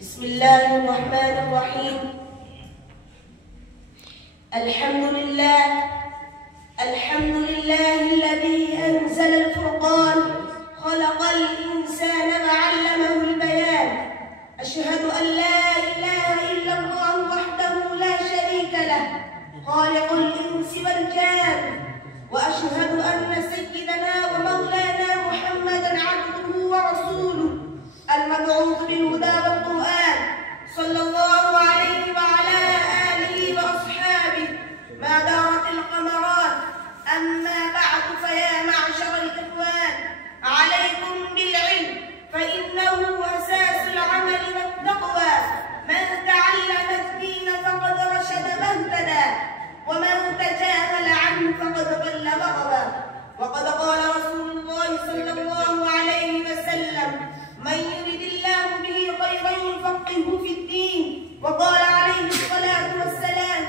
بسم الله الرحمن الرحيم. الحمد لله الذي أنزل الفرقان خلق الإنسان وعلمه البيان. أشهد أن لا إله إلا الله وحده لا شريك له خالق الإنس والجان، وأشهد أن سيدنا ومولانا محمدا عبده ورسوله المبعوث بالهدى والقرآن صلى الله عليه وعلى آله وأصحابه ما دارت القمرات. أما بعد، فيا معشر الإخوان، عليكم بالعلم فإنه أساس العمل والتقوى. من تعلم الدين فقد رشد واهتدى، ومن تجاهل عنه فقد ضل وغوى. وقد قال رسول الله صلى الله عليه وسلم: من يرد الله به خيرا يفقهه في الدين. وقال عليه الصلاة والسلام: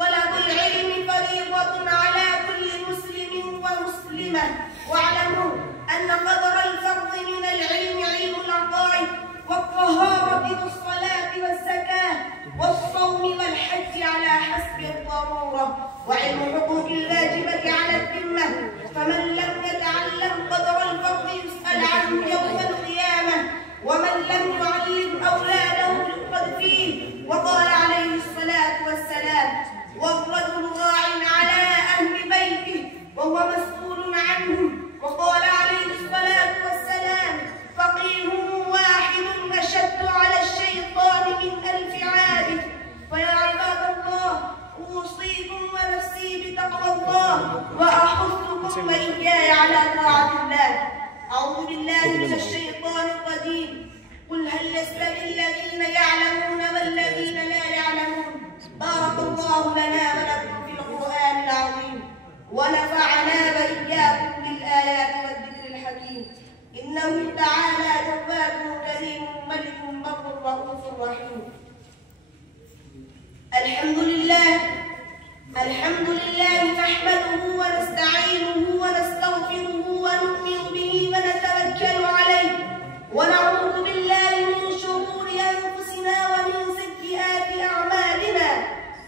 طلب العلم فريضة على كل مسلم ومسلمة، واعلموا أن قدر الفرض من العلم علم العقائد والطهارة والصلاة والزكاة والصوم والحج على حسب الضرورة، وعلم حقوق الواجبة على الذمة. فمن لم يتعلم قدر الفرض يسأل عنه يوم القيامة، ومن لم يعلم أولاده يؤخذ فيه. وقال عليه الصلاة والسلام: والرجل راع على أهل بيته وهو مسؤول عنهم. وقال عليه الصلاة والسلام: فقيه واحد أشد على الشيطان من 1000 عابد. فيا عباد الله، أوصيكم ونفسي بتقوى الله، وأحثكم وإياي على طاعة الله. أعوذ بالله من الشيطان الرجيم. قل هل يستوي الذين يعلمون والذين لا يعلمون؟ بارك الله لنا ولكم في القرآن العظيم، ونفعنا وإياكم بالآيات والذكر الحكيم. إنه تعالى جواد كريم ملك بر رؤوف رحيم. الحمد لله نحمده ونستعينه ونستغفره ونؤمن به ونتوكل عليه، ونعوذ بالله من شرور أنفسنا ومن سيئات أعمالنا.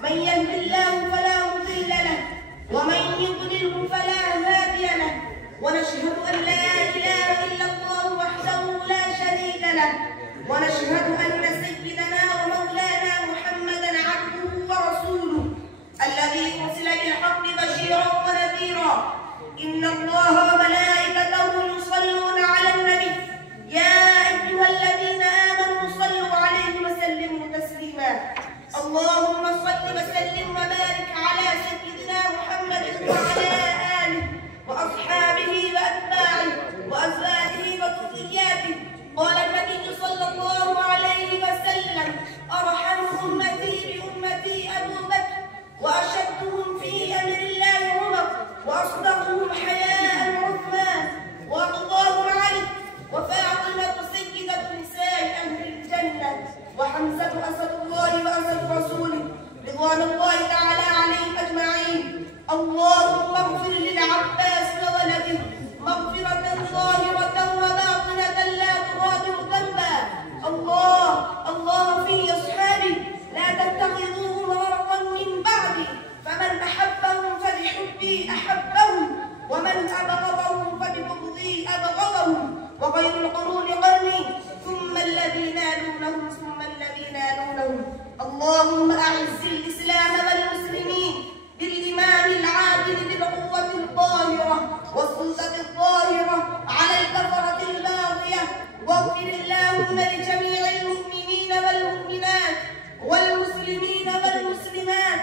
من يهد الله فلا مضل له، ومن يضلله فلا هادي له. ونشهد أن لا إله إلا الله وحده لا شريك له، ونشهد أن سيدنا ومولانا محمدا عبده ورسوله الذي أرسل بالحق بشيرا ونذيرا. إن الله وملائكته يصلون على النبي، يا أيها الذين آمنوا صلوا عليه وسلموا تسليما. اللهم صل وسلم وبارك على سيدنا محمد وعلى آله وأصحابه وأتباعه وأزواجه وذرياته. قال النبي صلى الله عليه وسلم: أرحم أمتي بأمتي أبو بكر، وأشدهم في أمر الله عمر، وأصدقهم حياء عثمان، وأرضاهم علي، وفاطمة سيدة نساء أهل الجنة، وحمزة أسد الله وأسد رسوله رضوان الله تعالى عليهم أجمعين. اللهم اغفر للعباس وولده مغفرة ظاهرة وباطنة لا تغادر ذنبا. الله في أصحابي لا تتخذوهم غرضا من بعدي، فمن أحبهم فبحبي أحبهم، ومن أبغضهم فببغضي أبغضهم. وخير القرون قرني، ثم الذين يلونهم ثم الذين يلونهم. اللهم أعز الإسلام والمسلمين بالإمام العادل بالقوة الظاهرة والسلطة الظاهرة على الكفرة الباغية. واغفر اللهم لجميع المؤمنين والمؤمنات والمسلمين والمسلمات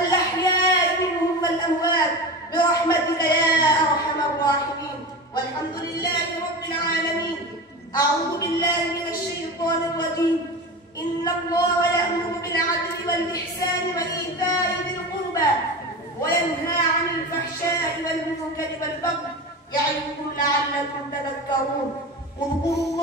الأحياء منهم والأموات برحمتك يا أرحم الراحمين. والحمد لله رب العالمين. أعوذ بالله من الشيطان الرجيم. إن الله يأمر بالعدل والإحسان وإيتاء ذي القربى، وينهى عن الفحشاء والمنكر والبغي، يعظكم لعلكم تذكرون. اذكروا